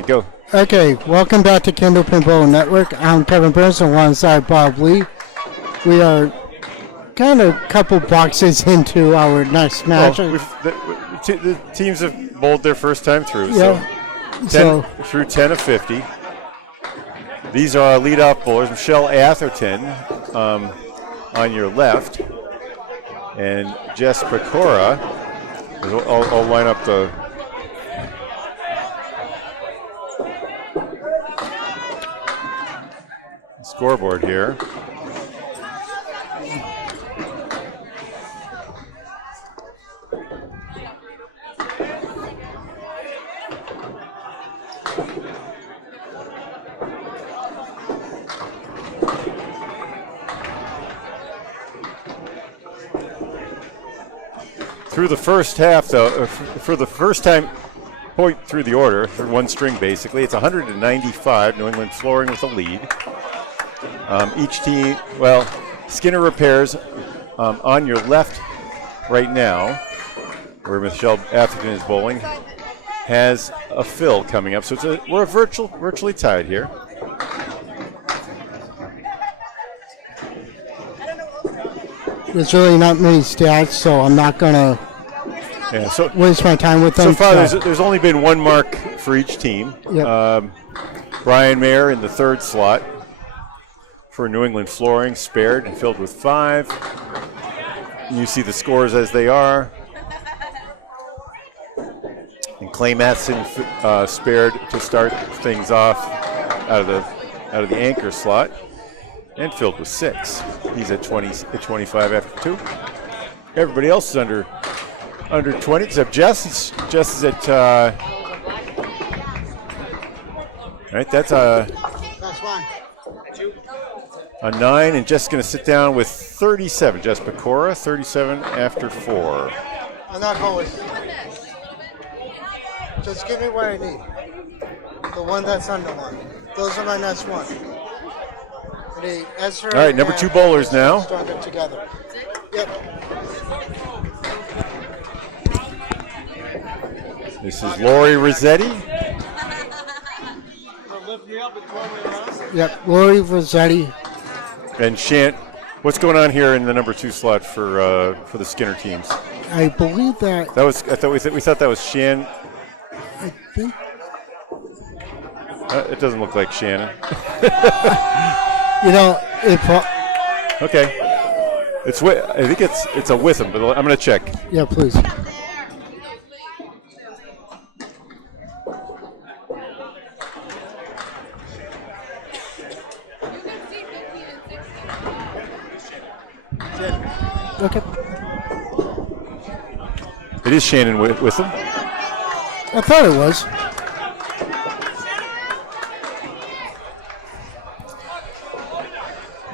Okay, go. Okay, welcome back to Candlepin Bowling Network. I'm Kevin Burns alongside Bob Lee. We are kind of a couple boxes into our next match. Well, the teams have bowled their first time through, through 10 of 50. These are our leadoff bowlers, Michelle Atherton on your left, and Jess Pecora. I'll line up the scoreboard here. Through the first half, though, for the first time point through the order, for one string basically, it's 195, New England Flooring with the lead. Each team, well, Skinner Repairs on your left right now, where Michelle Atherton is bowling, has a fill coming up. So we're virtually tied here. There's really not many stats, so I'm not going to waste my time with them. So far, there's only been one mark for each team. Yep. Brian Mayer in the third slot for New England Flooring, spared and filled with 5. You see the scores as they are. And Clay Matson spared to start things off out of the anchor slot, and filled with 6. He's at 25 after 2. Everybody else is under 20, except Jess. Jess is at right. That's a 9, and Jess is going to sit down with 37. Jess Pecora, 37 after 4. I'm not going. Just give me what I need. The one that's underlined. Those are my next one. All right, number 2 bowlers now. Together. Yep. This is Lori Rossetti. Yep, Lori Rossetti. And what's going on here in the number 2 slot for the Skinner teams? I believe that was. I thought we thought that was Shan. I think it doesn't look like Shannon. You know, okay. I think it's a Witham, but I'm going to check. Yeah, please. Okay. It is Shannon Witham. I thought it was.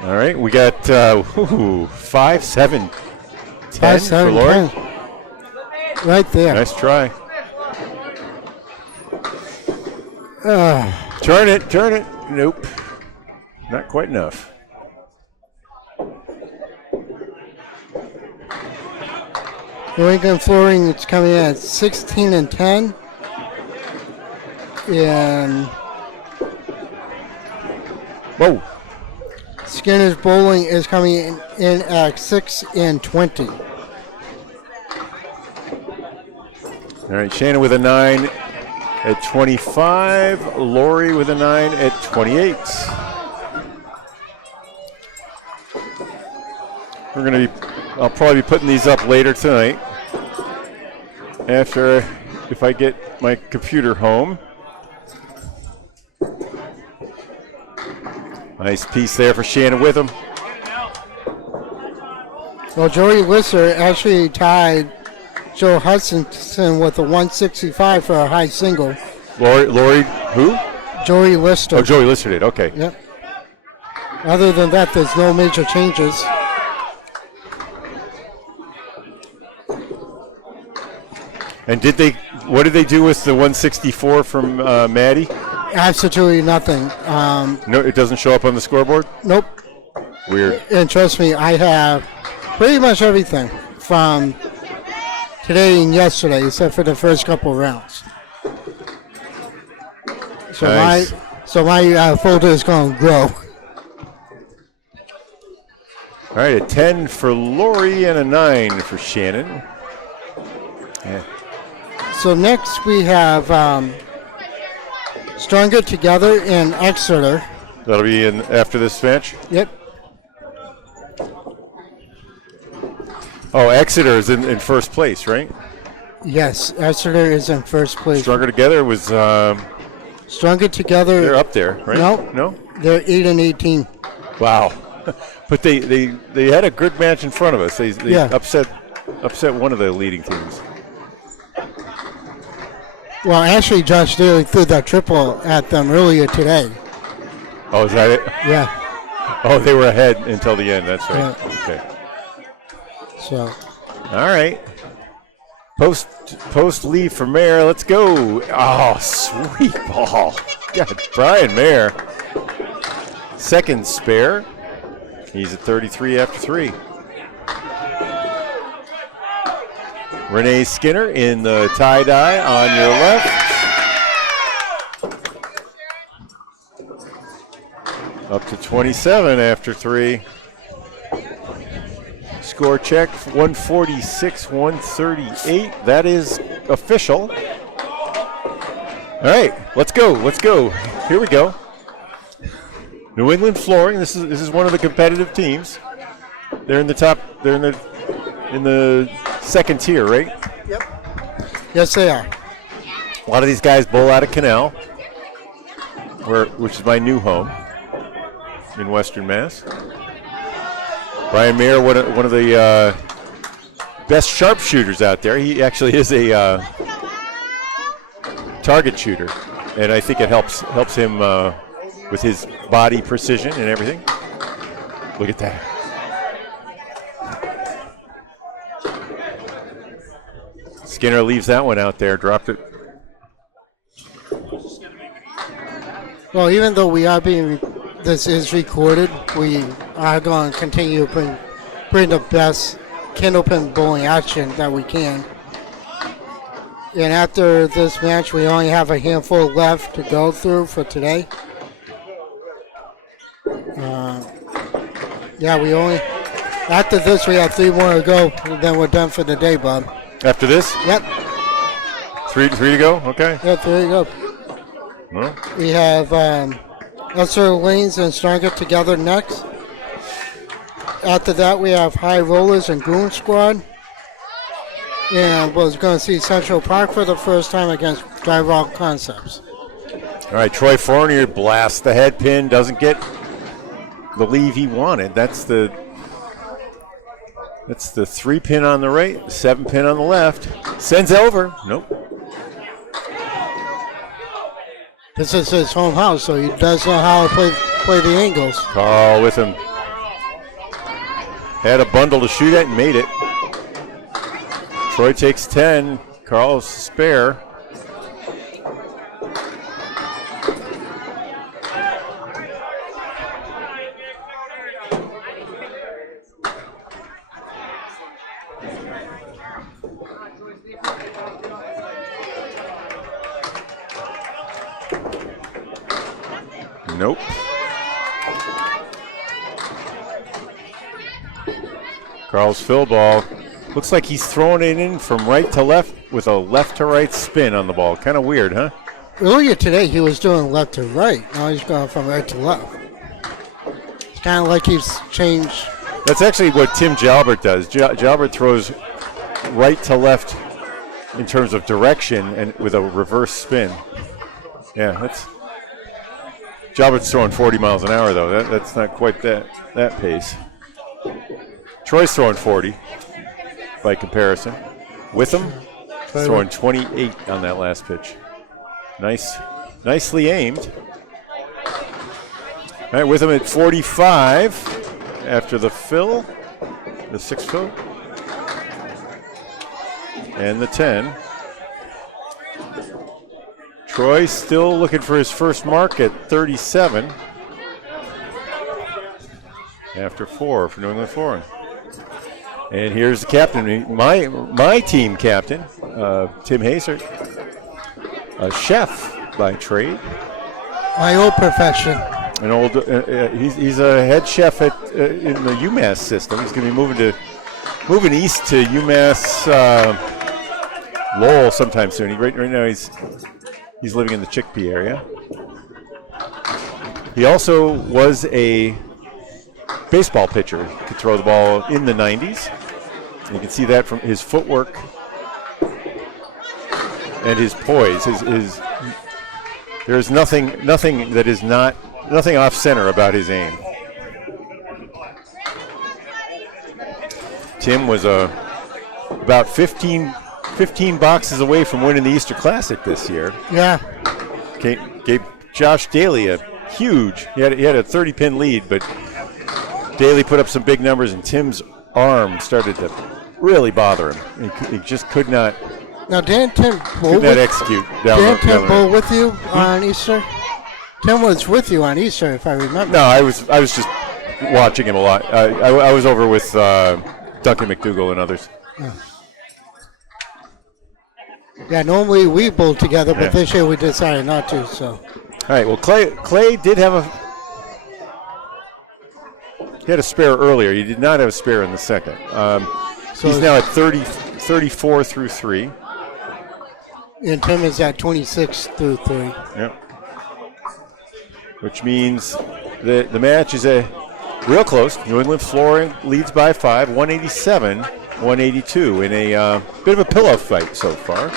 All right, we got 5, 7, 10 for Lori. 10. Right there. Nice try. Turn it. Nope. Not quite enough. New England Flooring, it's coming in at 16 and 10. And whoa. Skinner's Bowling is coming in at 6 and 20. All right, Shannon with a 9 at 25. Lori with a 9 at 28. I'll probably be putting these up later tonight if I get my computer home. Nice piece there for Shannon Witham. Well, Joey Lister actually tied Joe Hutchinson with a 165 for a high single. Lori, who? Joey Lister. Oh, Joey Lister did, okay. Yep. Other than that, there's no major changes. And what did they do with the 164 from Maddie? Absolutely nothing. No, it doesn't show up on the scoreboard? Nope. Weird. And trust me, I have pretty much everything from today and yesterday, except for the first couple of rounds. So Nice. my folder is going to grow. All right, a 10 for Lori and a 9 for Shannon. Yeah. So next we have Stronger Together in Exeter. That'll be in after this match. Yep. Oh, Exeter is in first place, right? Yes, Exeter is in first place. Stronger Together was Stronger Together. they're up there, right? No. They're 8-18. Wow. But they had a good match in front of us. They Yeah. upset one of the leading teams. Well, actually, Josh Daly threw that triple at them earlier today. Oh, is that it? Yeah. Oh, they were ahead until the end. That's right. Yeah. Okay. So All right. Post lead for Mayer. Let's go. Oh, sweet ball. God, Brian Mayer. Second spare. He's at 33 after 3. Renee Skinner in the tie-dye on your left. Up to 27 after 3. Score check 146-138. That is official. All right, let's go. Here we go. New England Flooring. This is one of the competitive teams. They're in the top. They're in the second tier, right? Yep. Yes, they are. A lot of these guys bowl out of Canal, which is my new home in Western Mass. Brian Mayer, one of the best sharpshooters out there. He actually is a target shooter, and I think it helps him with his body precision and everything. Look at that. Skinner leaves that one out there, dropped it. Well, even though this is recorded, we are going to continue to bring the best Candlepin bowling action that we can. And after this match, we only have a handful left to go through for today. After this, we have 3 more to go, and then we're done for the day, Bob. After this? Yep. Three to go? Okay. Yeah, 3 to go. Well, We have Lesser Lanes and Stronger Together next. After that, we have High Rollers and Goon Squad. And we're going to see Central Park for the first time against Drive Rock Concepts. all right, Troy Fournier blasts the head pin, doesn't get the leave he wanted. That's the 3 pin on the right, the 7 pin on the left. Sends over. Nope. This is his home house, so he does know how to play the angles. Carl with him. Had a bundle to shoot at and made it. Troy takes 10. Carl's spare. Nope. Carl's fill ball. Looks like he's throwing it in from right to left with a left to right spin on the ball. Kind of weird, huh? Earlier today, he was doing left to right. Now he's going from right to left. It's kind of like he's changed. That's actually what Tim Jalbert does. Jalbert throws right to left in terms of direction and with a reverse spin. Yeah, that's Jalbert's throwing 40 miles an hour though. That's not quite that pace. Troy's throwing 40 by comparison. Witham throwing 28 on that last pitch. Nicely aimed. All right, Witham at 45 after the fill, the 6 fill, and the 10. Troy still looking for his first mark at 37 after 4 for New England Flooring. And here's the captain, my team captain, Tim Hazert, a chef by trade. My old profession. An old, he's a head chef at in the UMass system. He's going to be moving east to UMass Lowell sometime soon. Right now he's living in the Chickpea area. He also was a baseball pitcher. He could throw the ball in the 90s. And you can see that from his footwork and his poise. There's nothing that is nothing off center about his aim. Tim was about 15 boxes away from winning the Easter Classic this year. Yeah. Gave Josh Daly a huge. He had a 30-pin lead, but Daly put up some big numbers, and Tim's arm started to really bother him. He just could not. Now, didn't Tim bowl execute down Didn't Tim the bowl with you on Easter? Tim was with you on Easter, if I remember. No, I was just watching him a lot. I was over with Duncan McDougall and others. Yeah, normally we bowl together, but this year we decided not to. So. All right. Well, Clay did have he had a spare earlier. He did not have a spare in the second. So he's now at 34 through 3. And Tim is at 26 through 3. Yep. Which means the match is real close. New England Flooring leads by 5, 187-182 in a bit of a pillow fight so far.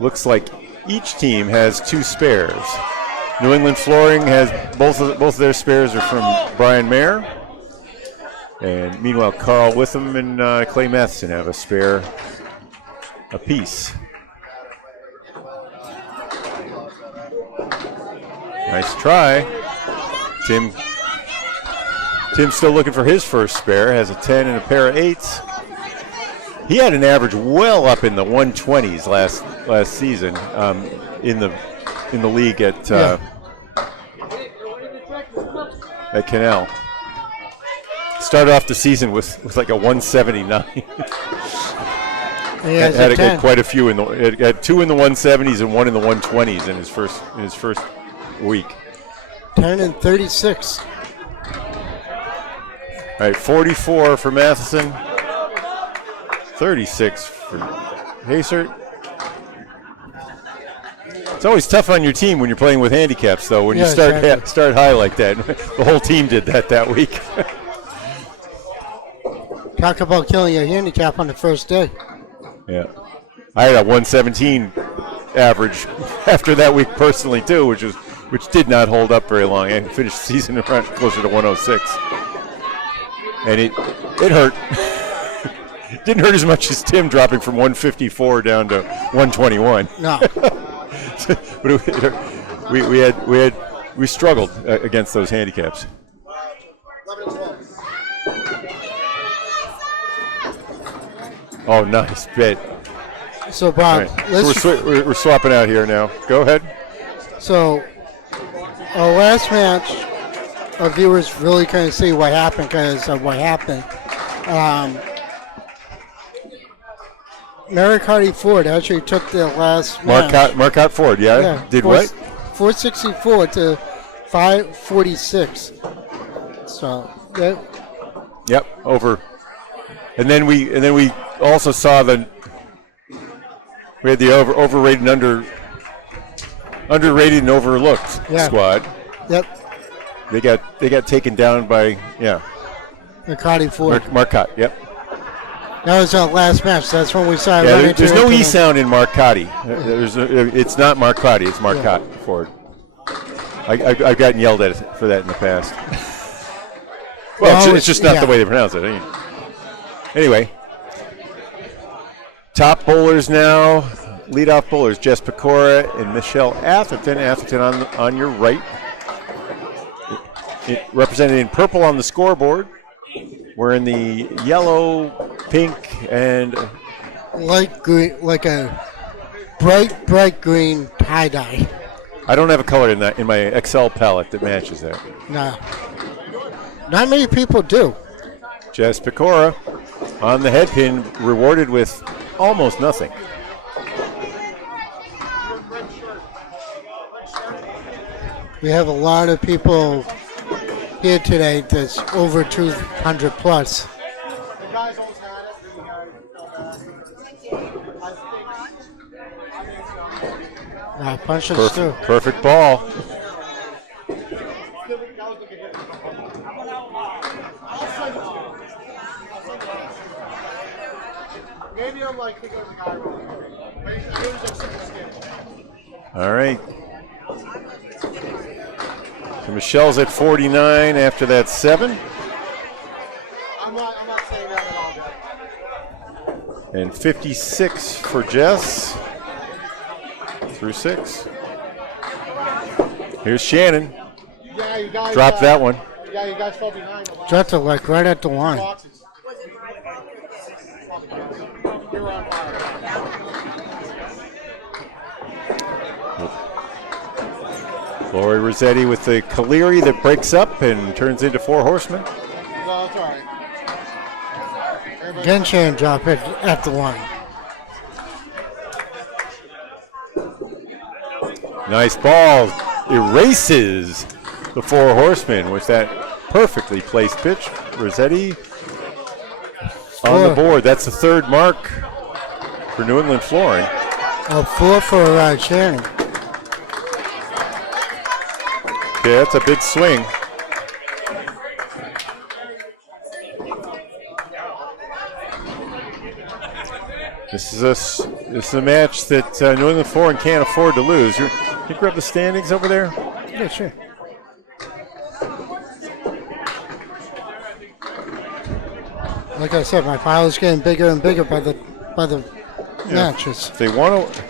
Looks like each team has 2 spares. New England Flooring has both of their spares are from Brian Mayer. And meanwhile, Carl Witham and Clay Matheson have a spare apiece. Nice try. Tim's still looking for his first spare, has a 10 and a pair of 8s. He had an average well up in the 120s last season in the league at Canal. Started off the season with like a 179. had quite a few had 2 in the 170s and 1 in the 120s in his first week. 10 and 36. All right, 44 for Matheson, 36 for Hasert. It's always tough on your team when you're playing with handicaps, though. When you start high like that, the whole team did that week. Talk about killing a handicap on the first day. Yeah, I had a 117 average after that week personally too, which did not hold up very long. I finished the season around closer to 106, and it hurt. It didn't hurt as much as Tim dropping from 154 down to 121. No. But we struggled against those handicaps. Oh, nice bit. So, Bob, right. We're swapping out here now. Go ahead. So, our last match, our viewers really couldn't see what happened because of what happened. Maricati Ford actually took the last match. Marcotte Ford, yeah. Did what? 464 to 546. So, Yep, over. And then we also saw we had the overrated and underrated and overlooked squad. Yep. They got taken down by Maricati Ford. Marcotte, yep. That was our last match. That's when we started running into there's no E sound in Marcotte. It's not Marcotte, it's Marcotte Ford. I've gotten yelled at for that in the past. Well, it's just not the way they pronounce it. Anyway, top bowlers now, leadoff bowlers, Jess Pecora and Michelle Atherton. Atherton on your right. It represented in purple on the scoreboard. We're in the yellow, pink, and light green, like a bright green tie-dye. I don't have a color in my Excel palette that matches that. No. Not many people do. Jess Pecora on the head pin, rewarded with almost nothing. We have a lot of people here today that's over 200 plus. Punches too. Perfect ball. All right. So Michelle's at 49 after that 7. I'm not saying that at all, And 56 for Jess through 6. Here's Shannon. Yeah, you guys Dropped that one. Yeah, you guys fell behind. Dropped it like right at the line. You're on fire. Lori Rossetti with the Caleri that breaks up and turns into 4 horsemen. No, that's all right. Again, Shannon drop it at the line. Nice ball. Erases the 4 horsemen with that perfectly placed pitch. Rossetti on the board. That's the 3rd mark for New England Flooring. 4 for Shannon. Okay, that's a big swing. This is a match that New England Flooring can't afford to lose. Can you grab the standings over there? Yeah, sure. Like I said, my pile is getting bigger and bigger by the matches. If they want to.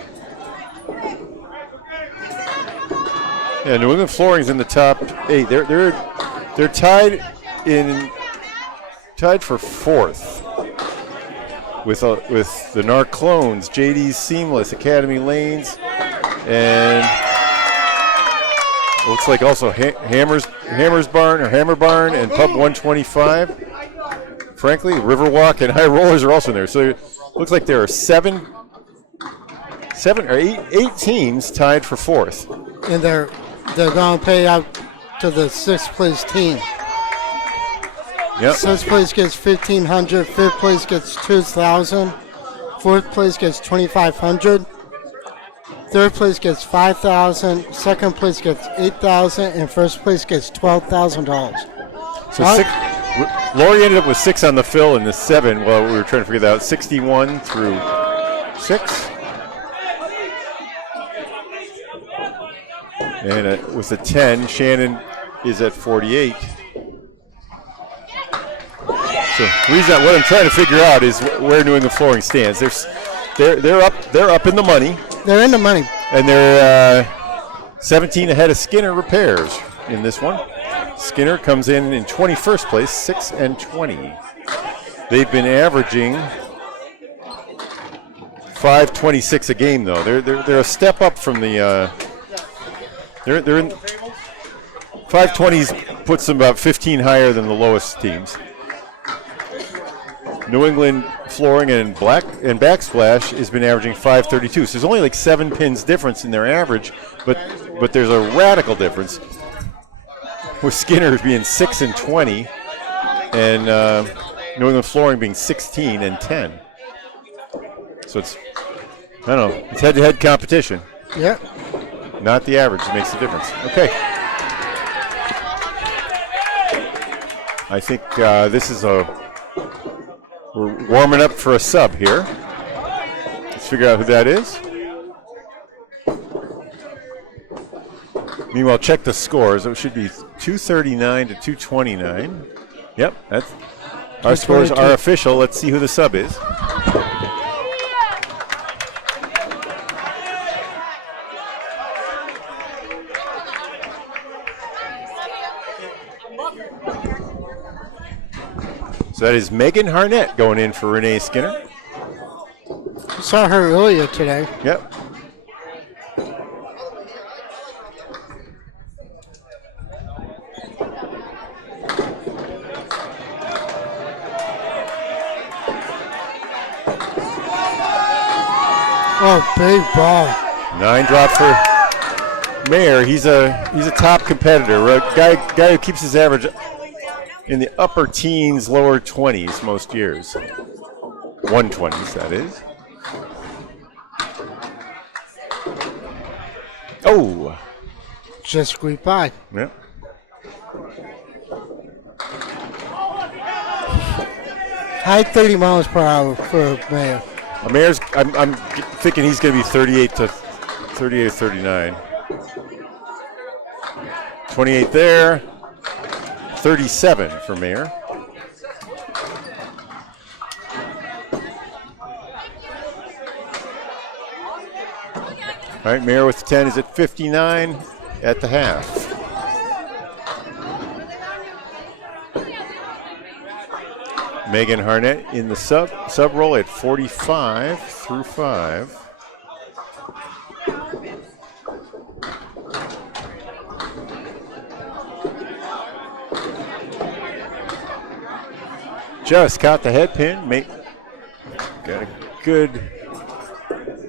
Yeah, New England Flooring's in the top 8. They're tied for 4th with the Narc Clones, JD's Seamless, Academy Lanes, and looks like also Hammer Barn and Pub 125. Frankly, Riverwalk and High Rollers are also in there. So it looks like there are 7 or 8 teams tied for 4th. And they're going to pay out to the 6th place team. Yep. 6th place gets $1,500. 5th place gets $2,000. 4th place gets $2,500. 3rd place gets $5,000. 2nd place gets $8,000, and 1st place gets $12,000. So Lori ended up with 6 on the fill and the 7. Well, we were trying to figure that out. 61 through 6. And with a 10, Shannon is at 48. So what I'm trying to figure out is where New England Flooring stands. They're up in the money. They're in the money. And they're 17 ahead of Skinner Repairs in this one. Skinner comes in 21st place, 6-20. They've been averaging 5.26 a game though. They're a step up from the. They're in 520s, puts them about 15 higher than the lowest teams. New England Flooring and Backsplash has been averaging 532. So there's only like 7 pins difference in their average, but there's a radical difference with Skinner being 6-20 and New England Flooring being 16-10. So it's it's head-to-head competition. Yeah. Not the average that makes the difference. Okay. I think this is we're warming up for a sub here. Let's figure out who that is. Meanwhile, check the scores. It should be 239 to 229. Yep, our scores are official. Let's see who the sub is. So that is Megan Harnett going in for Renee Skinner. Saw her earlier today. Yep. Oh, big ball. 9 drop for Mayer. He's a top competitor. A guy who keeps his average in the upper teens, lower 20s most years. 120s, that is. Oh. Just squeaked by. Yep. High 30 miles per hour for Mayer. Mayer's, I'm thinking he's going to be 38 to 39. 28 there. 37 for Mayer. All right, Mayer with the 10 is at 59 at the half. Megan Harnett in the sub roll at 45 through 5. Just caught the head pin. Got a good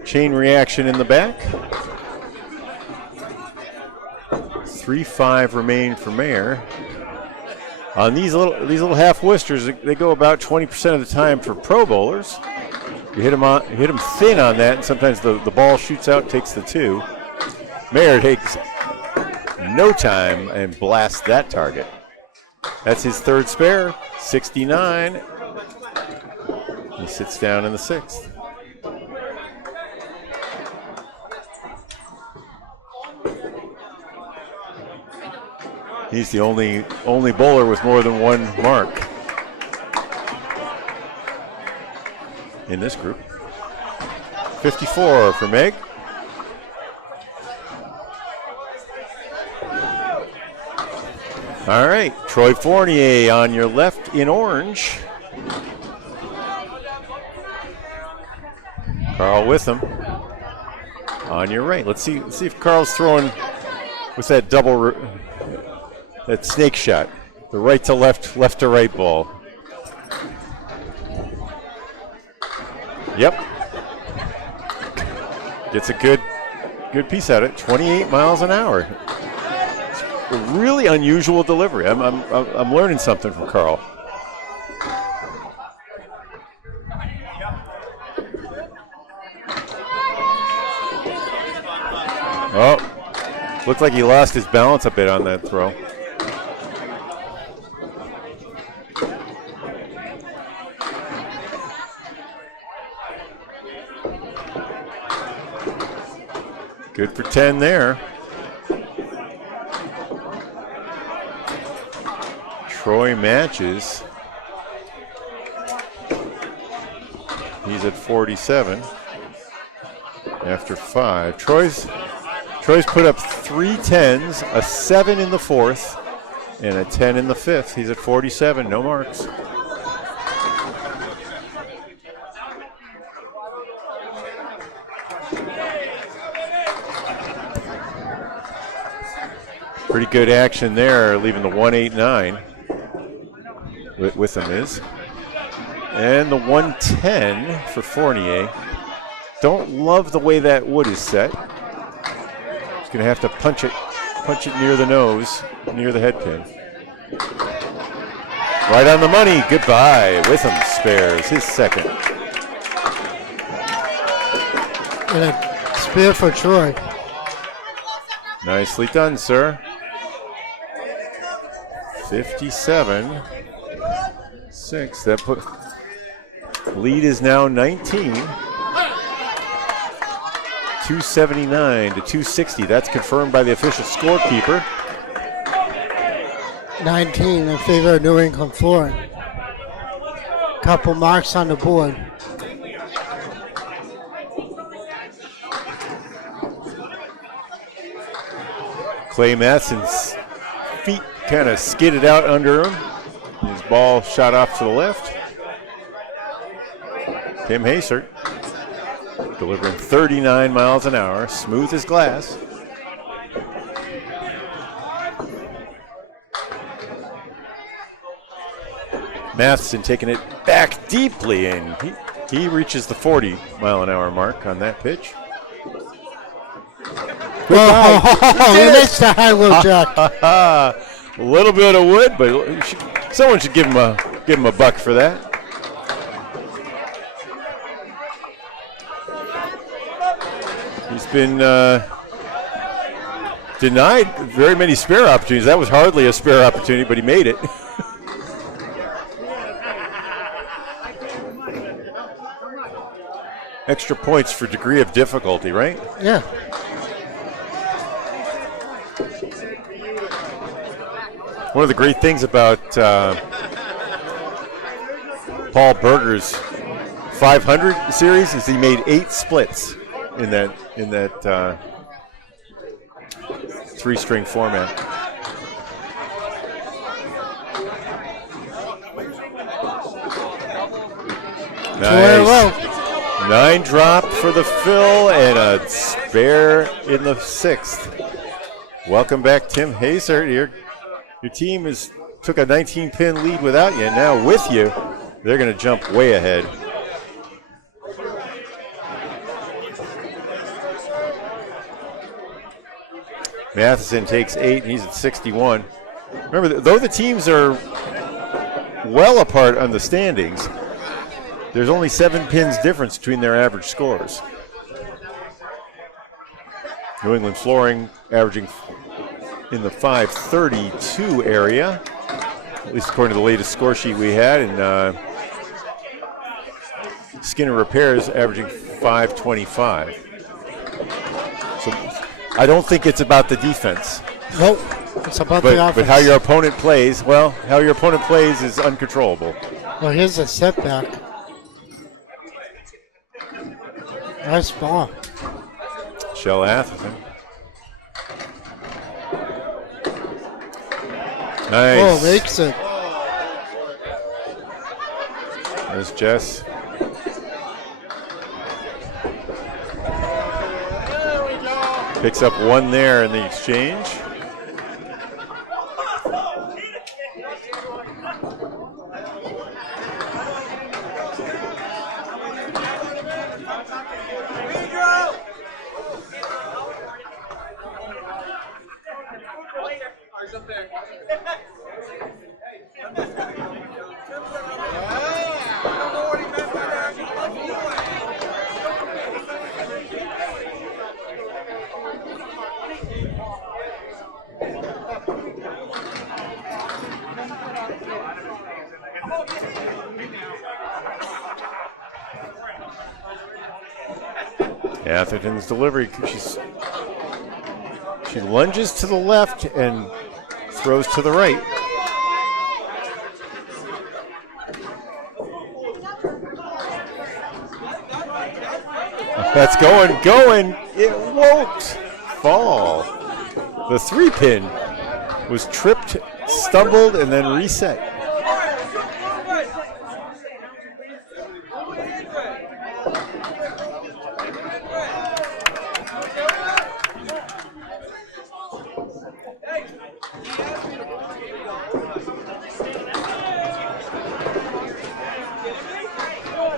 chain reaction in the back. 3-5 remain for Mayer. On these little half Worcesters, they go about 20% of the time for Pro Bowlers. You hit them thin on that, and sometimes the ball shoots out, takes the 2. Mayer takes no time and blasts that target. That's his third spare, 69. He sits down in the 6th. He's the only bowler with more than 1 mark in this group. 54 for Meg. All right, Troy Fournier on your left in orange. Carl Witham on your right. Let's see if Carl's throwing with that that snake shot, the right to left, left to right ball. Yep. Gets a good piece at it. 28 miles an hour. It's a really unusual delivery. I'm learning something from Carl. Oh, looked like he lost his balance a bit on that throw. Good for 10 there. Troy matches. He's at 47 after 5. Troy's put up 3 10s, a 7 in the 4th, and a 10 in the 5th. He's at 47, no marks. Pretty good action there, leaving the 189 with him is. And the 110 for Fournier. Don't love the way that wood is set. He's going to have to punch it near the nose, near the head pin. Right on the money. Goodbye. Witham spares his second. And a spare for Troy. Nicely done, sir. 57-6. That lead is now 19. 279 to 260. That's confirmed by the official scorekeeper. 19 in favor of New England Flooring. Couple marks on the board. Clay Matson's feet kind of skidded out under him. His ball shot off to the left. Tim Hasert delivering 39 miles an hour, smooth as glass. Matheson taking it back deeply, and He reaches the 40-mile-an-hour mark on that pitch. Oh, he missed the high low jack. A little bit of wood, but someone should give him a buck for that. He's been denied very many spare opportunities. That was hardly a spare opportunity, but he made it. Extra points for degree of difficulty, right? Yeah. One of the great things about Paul Berger's 500 series is he made 8 splits in that 3-string format. Nice. 9 drop for the fill and a spare in the 6th. Welcome back, Tim Hazard. Your team took a 19-pin lead without you, and now with you, they're going to jump way ahead. Matheson takes 8, and he's at 61. Remember, though the teams are well apart on the standings, there's only 7 pins difference between their average scores. New England Flooring averaging in the 532 area, at least according to the latest score sheet we had, and Skinner Repairs averaging 525. So I don't think it's about the defense. Nope, it's about the offense. But how your opponent plays, is uncontrollable. Well, here's a setback. Nice ball. Shell Atherton. Nice. Oh, makes it. There's Jess. Picks up 1 there in the exchange. Atherton's delivery, she lunges to the left and throws to the right. That's going. It won't fall. The 3-pin was tripped, stumbled, and then reset.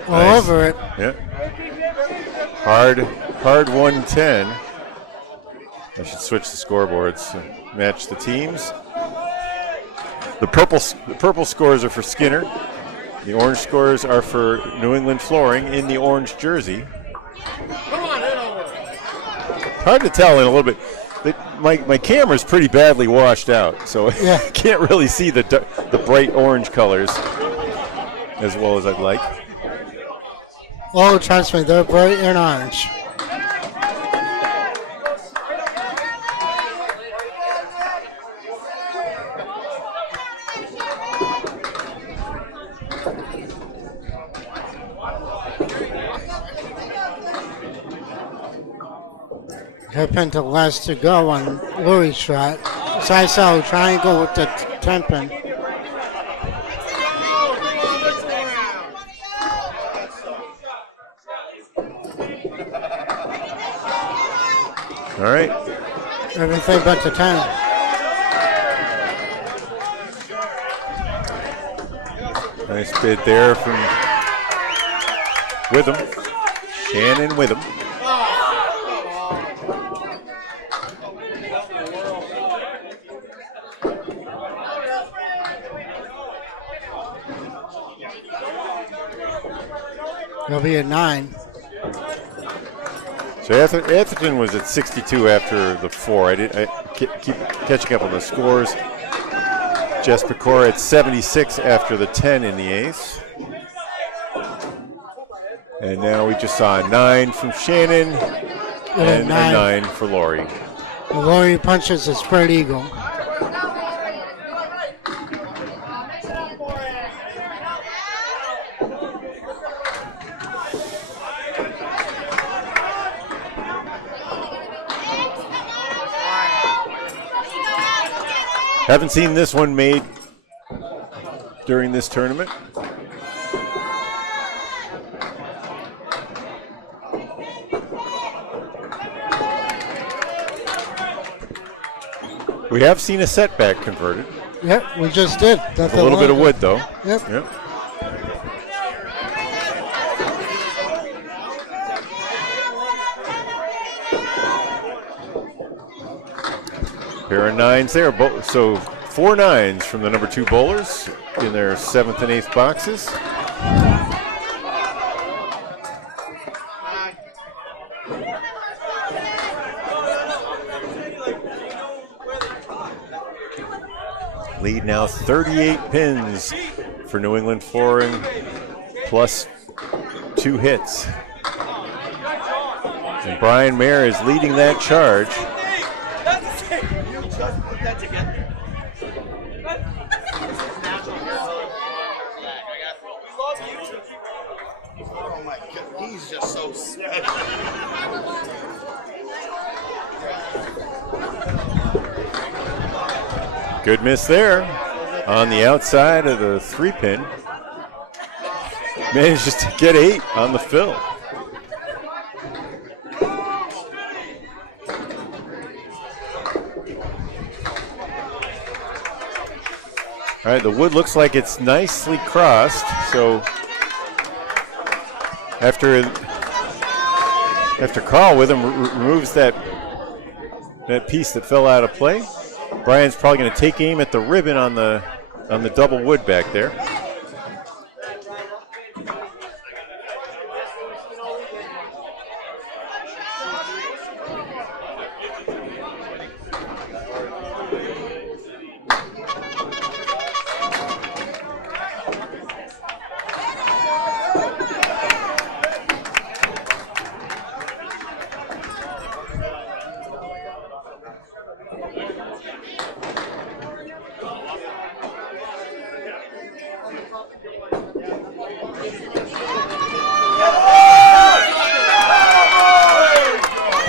All over it. Yeah. Hard 110. I should switch the scoreboards to match the teams. The purple scores are for Skinner. The orange scores are for New England Flooring in the orange jersey. Hard to tell in a little bit. My camera's pretty badly washed out, so yeah. I can't really see the bright orange colors as well as I'd like. Oh, trust me, they're bright and orange. Hairpin to last to go on Louis' shot. Side cell triangle with the 10-pin. All right. Everything but the 10. Nice bid there from with him. Shannon with him. He'll be at 9. So Atherton was at 62 after the 4. I keep catching up on the scores. Jess Pecora at 76 after the 10 in the ace. And now we just saw a 9 from Shannon and a 9 for Lori. Lori punches a spread eagle. Haven't seen this one made during this tournament. We have seen a setback converted. Yep, we just did. That's a little bit of wood, though. Yep. Pair of 9s there. So 4 9s from the number 2 bowlers in their 7th and 8th boxes. Lead now 38 pins for New England Flooring, plus 2 hits. And Brian Mayer is leading that charge. He's just so sick. Good miss there on the outside of the 3-pin. Manages to get 8 on the fill. All right, the wood looks like it's nicely crossed, so after Carl with him removes that piece that fell out of play, Brian's probably going to take aim at the ribbon on the double wood back there.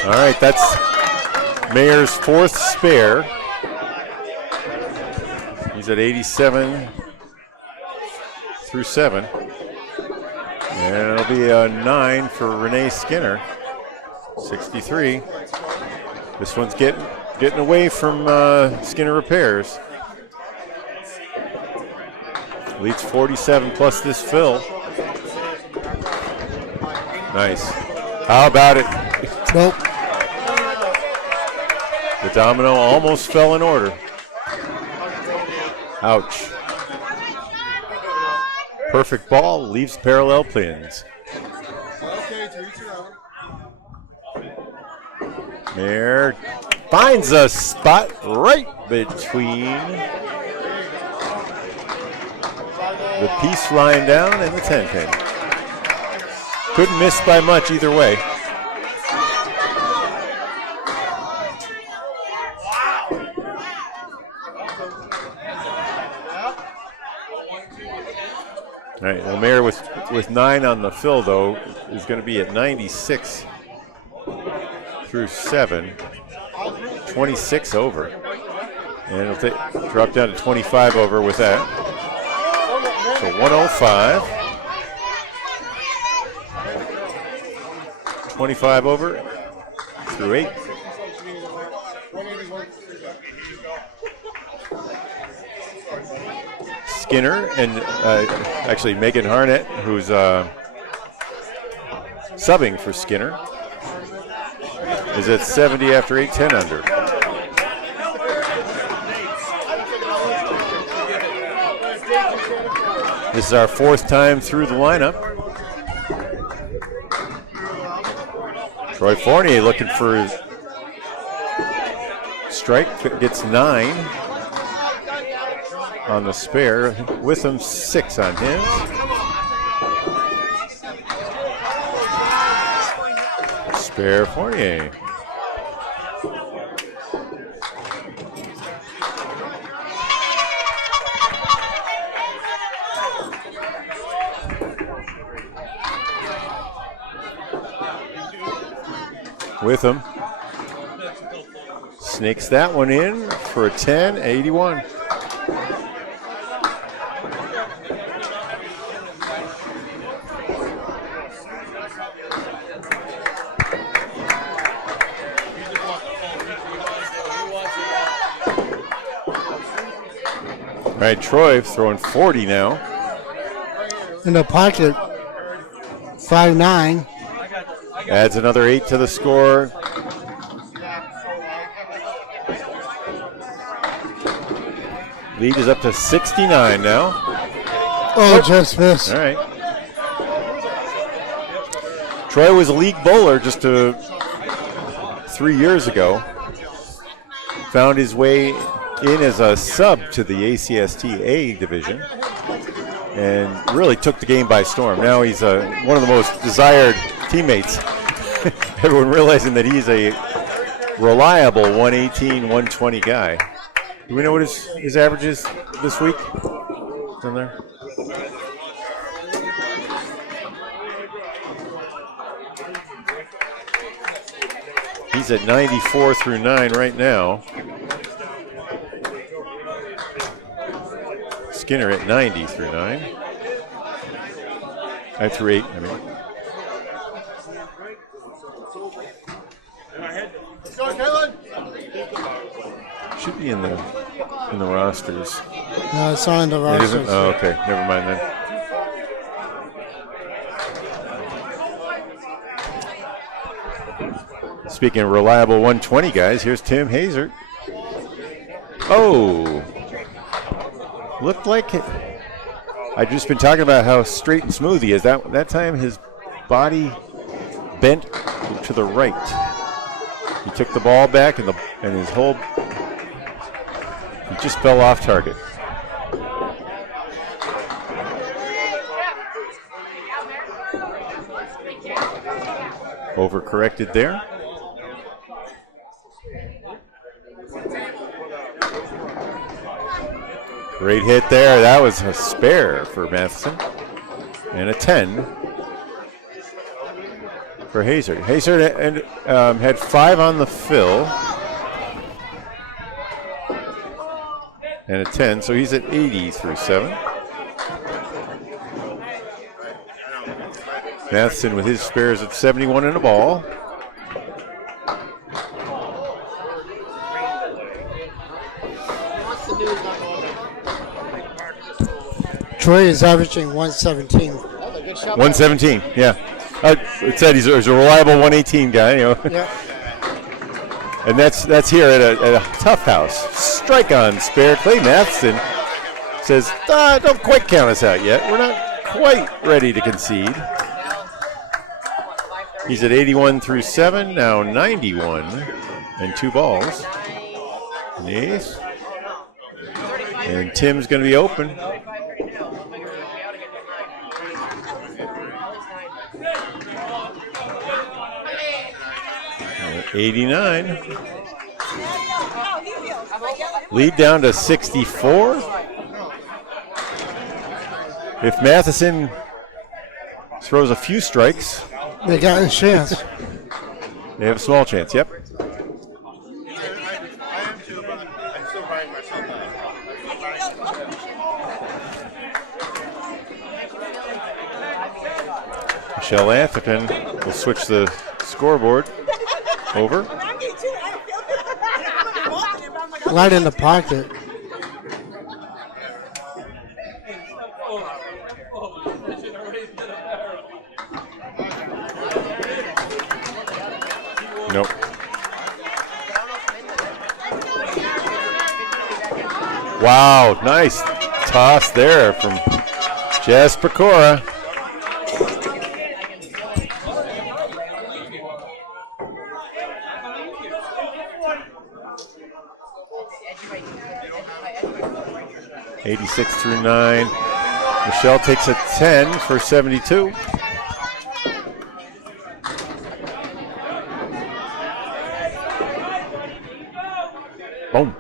All right, that's Mayer's 4th spare. He's at 87 through 7. And it'll be a 9 for Renee Skinner, 63. This one's getting away from Skinner Repairs. Leads 47 plus this fill. Nice. How about it? Nope. The domino almost fell in order. Ouch. Perfect ball leaves parallel pins. Okay, to each your own. Mayer finds a spot right between the piece line down and the 10 pin. Couldn't miss by much either way. All right, well, Mayer with 9 on the fill, though, is going to be at 96 through 7, 26 over. And it'll drop down to 25 over with that. So 105. 25 over through 8. Skinner and actually Megan Harnett, who's subbing for Skinner, is at 70 after 8, 10 under. This is our 4th time through the lineup. Troy Fournier looking for his strike, gets 9 on the spare. Witham 6 on his. Spare Fournier. Witham snakes that one in for a 10, 81. All right, Troy throwing 40 now. In the pocket, 5'9". Adds another 8 to the score. Lead is up to 69 now. Oh, just missed. All right. Troy was a league bowler just 3 years ago. Found his way in as a sub to the ACST A division and really took the game by storm. Now he's one of the most desired teammates. Everyone realizing that he's a reliable 118, 120 guy. Do we know what his average is this week? It's in there. He's at 94 through 9 right now. Skinner at 90 through 9. Through 8, I mean. Should be in the rosters. No, it's not in the It isn't? rosters. Oh, okay. Never mind then. Speaking of reliable 120 guys, here's Tim Hazert. Oh, looked like it. I've just been talking about how straight and smooth he is. That time his body bent to the right. He took the ball back and his whole, he just fell off target. Overcorrected there. Great hit there. That was a spare for Matheson. And a 10 for Hazard. Hazard had 5 on the fill. And a 10, so he's at 80 through 7. Matheson with his spares at 71 and a ball. Troy is averaging 117. 117, yeah. It said he's a reliable 118 guy, you know. Yeah. And that's here at a tough house. Strike on spare. Clay Matheson says, don't quite count us out yet. We're not quite ready to concede. He's at 81 through 7, now 91 and 2 balls. In the eighth. And Tim's going to be open. At 89. Lead down to 64. If Matheson throws a few strikes, They got a chance. they have a small chance, yep. I am too, but I'm still buying myself out. Michelle Atherton will switch the scoreboard over. Right in the pocket. Nope. Wow, nice toss there from Jess Pecora. '86 through 9. Michelle takes a 10 for 72. Boom.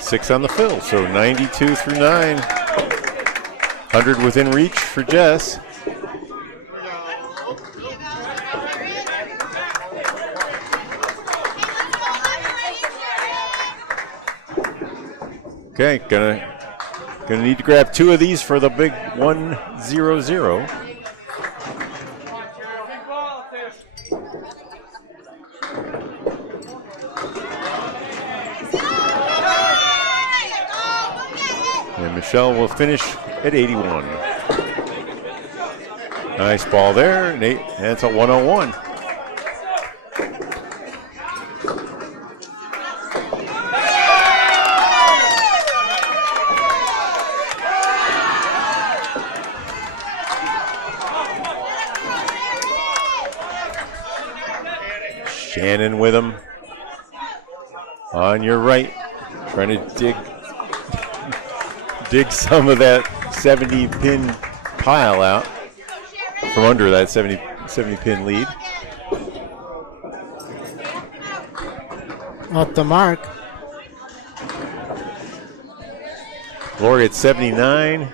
Six on the fill, so 92 through 9. 100 within reach for Jess. Okay, gonna need to grab 2 of these for the big 1-0-0. And Michelle will finish at 81. Nice ball there, Nate. That's a 101. Shannon with him on your right, trying to dig some of that 70 pin pile out from under that 70 pin lead. Off the mark. Lori at 79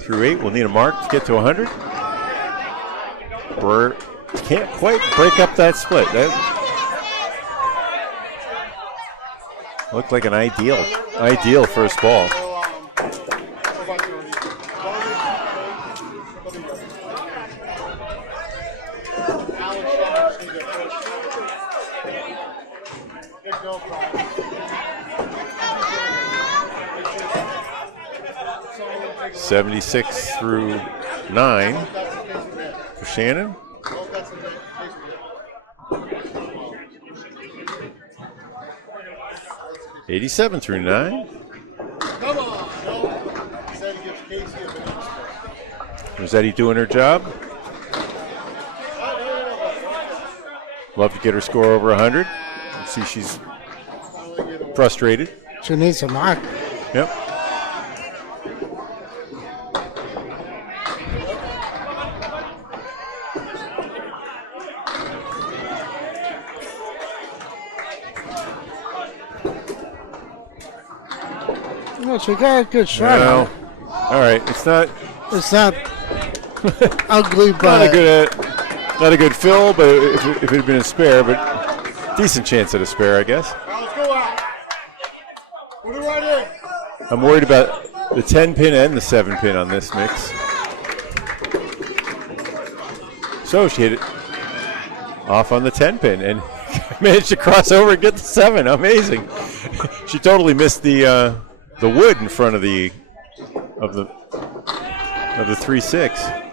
through 8. We'll need a mark to get to 100. Burr can't quite break up that split. That looked like an ideal first ball. '76 through 9 for Shannon. '87 through 9. Rossetti doing her job. Love to get her score over 100. You see she's frustrated. She needs a mark. Yep. Well, she got a good shot. Well, all right, it's not ugly, but not a good fill, but if it had been a spare, but decent chance at a spare, I guess. Let's go out. Put it right in. I'm worried about the 10 pin and the 7 pin on this mix. So she hit it off on the 10 pin and managed to cross over and get the 7. Amazing. She totally missed the wood in front of the 3-6.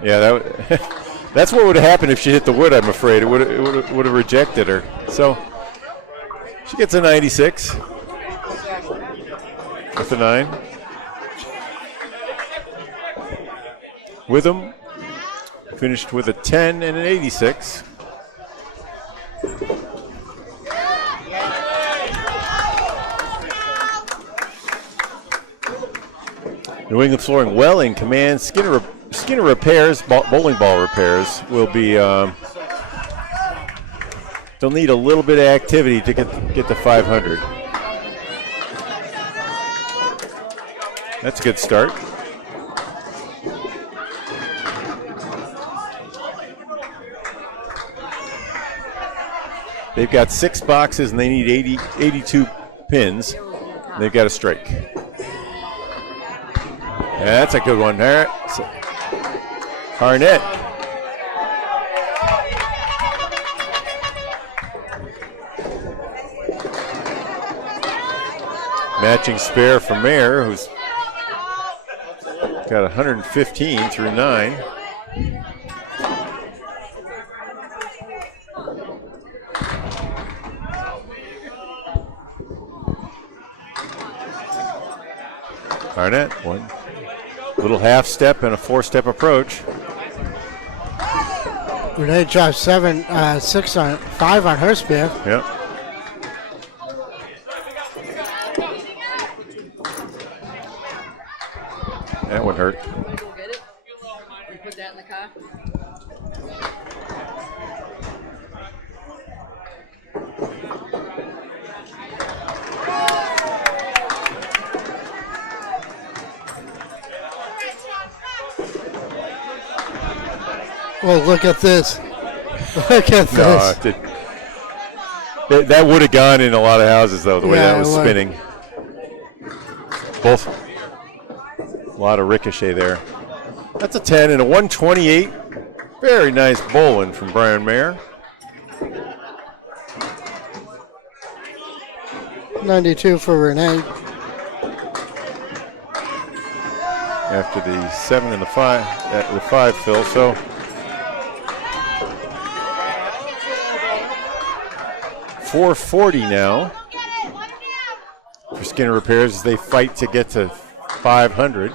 Yeah, that's what would have happened if she hit the wood. I'm afraid it would have rejected her. So she gets a 96 with a 9. Witham finished with a 10 and an 86. New England Flooring well in command. Skinner repairs, bowling ball repairs will be. They'll need a little bit of activity to get to 500. That's a good start. They've got 6 boxes and they need 82 pins. They've got a strike. That's a good one there. Harnett. Matching spare for Mayer, who's got 115 through 9. Barnett, one little half step and a 4-step approach. Renee dropped 6 on 5 on her spare. Yep. That one hurt. Go get it. You put that in the car. Well, look at this. Look at No, this. that would have gone in a lot of houses, though, the way Yeah, that was it would. spinning. Both. A lot of ricochet there. That's a 10 and a 128. Very nice bowling from Brian Mayer. 92 for Renee. After the 7 and the 5 fill. So 440 now for Skinner Repairs as they fight to get to 500.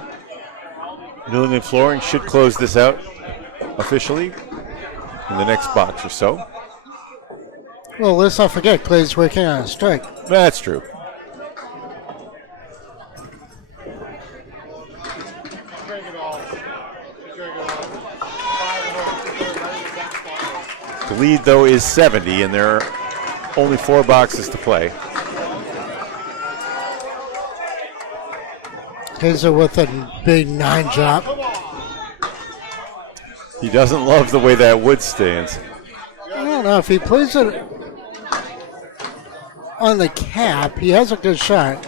New England Flooring should close this out officially in the next box or so. Well, let's not forget Clay's working on a strike. That's true. The lead, though, is 70, and there are only 4 boxes to play. Hazel with a big 9 drop. He doesn't love the way that wood stands. I don't know if he plays it on the cap. He has a good shot,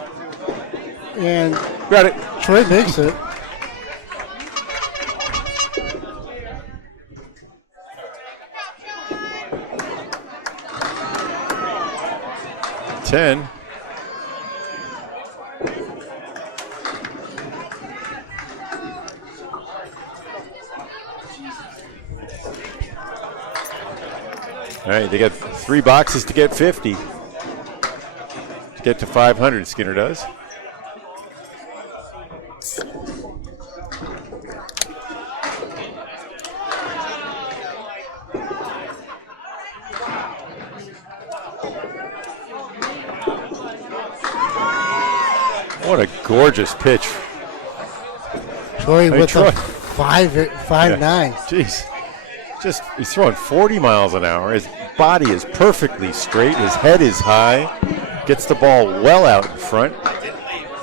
and Got it. Troy makes it. Ten. All right, they got 3 boxes to get 50. To get to 500, Skinner does. What a gorgeous pitch. Troy Hey, with Troy. a 5'9". Jeez. Just, he's throwing 40 miles an hour. His body is perfectly straight. His head is high. Gets the ball well out in front.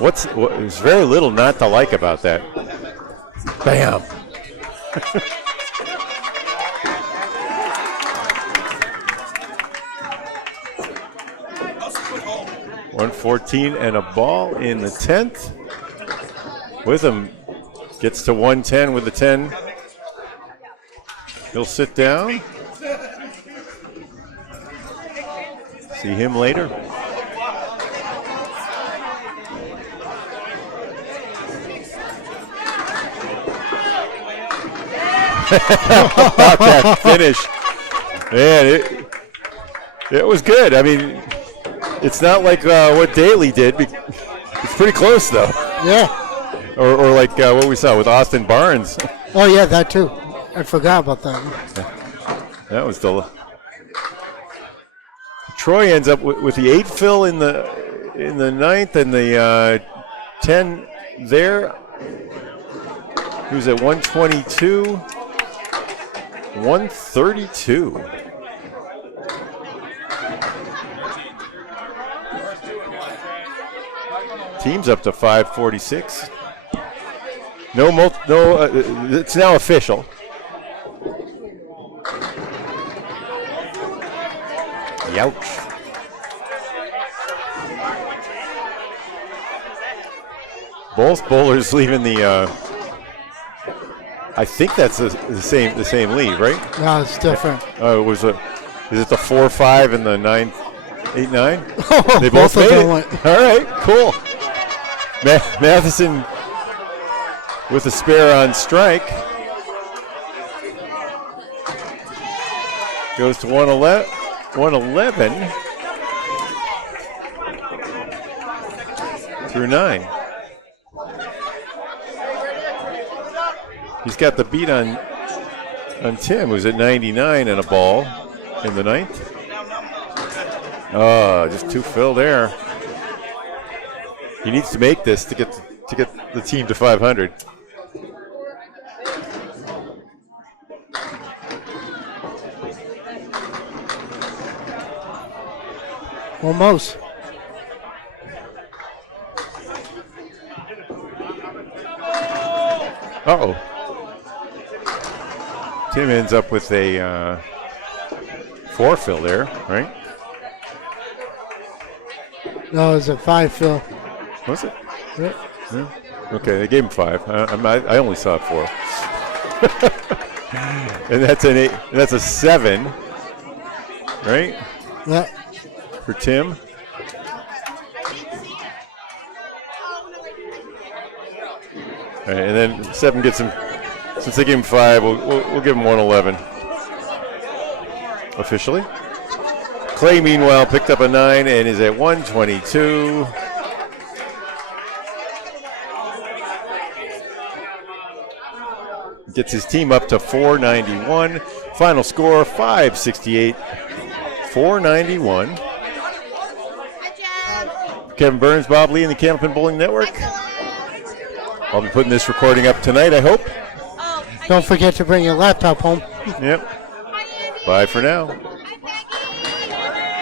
There's very little not to like about that. Bam. 114 and a ball in the 10th. Witham gets to 110 with the 10. He'll sit down. See him later. About that finish. Man, it was good. I mean, it's not like what Daly did. It's pretty close, though. Yeah. Or like what we saw with Austin Barnes. Oh, yeah, that too. I forgot about that. That was Troy ends up with the 8 fill in the 9th and the 10 there. He was at 122, 132. Team's up to 546. It's now official. Youch. Both bowlers leaving the. I think that's the same lead, right? No, it's different. Oh, is it the 4-5 and the 9-8-9? Oh, They both of made them it. went. All right, cool. Matheson with a spare on strike. Goes to 111 through 9. He's got the beat on Tim, who's at 99 and a ball in the ninth. Oh, just too Phil there. He needs to make this to get the team to 500. Almost. Uh-oh. Tim ends up with a 4 fill there, right? No, it's a 5 fill. Was it? Yeah. Yeah. Okay, they gave him 5. I only saw 4. And that's an 8. And that's a 7, right? Yeah. For Tim. All right, and then 7 gets him. Since they gave him 5, we'll give him 111 officially. Clay, meanwhile, picked up a 9 and is at 122. Gets his team up to 491. Final score 568, 491. Kevin Burns, Bob Lee, and the Candlepin Bowling Network. I'll be putting this recording up tonight, I hope. Don't forget to bring your laptop home. Yep. Bye for now.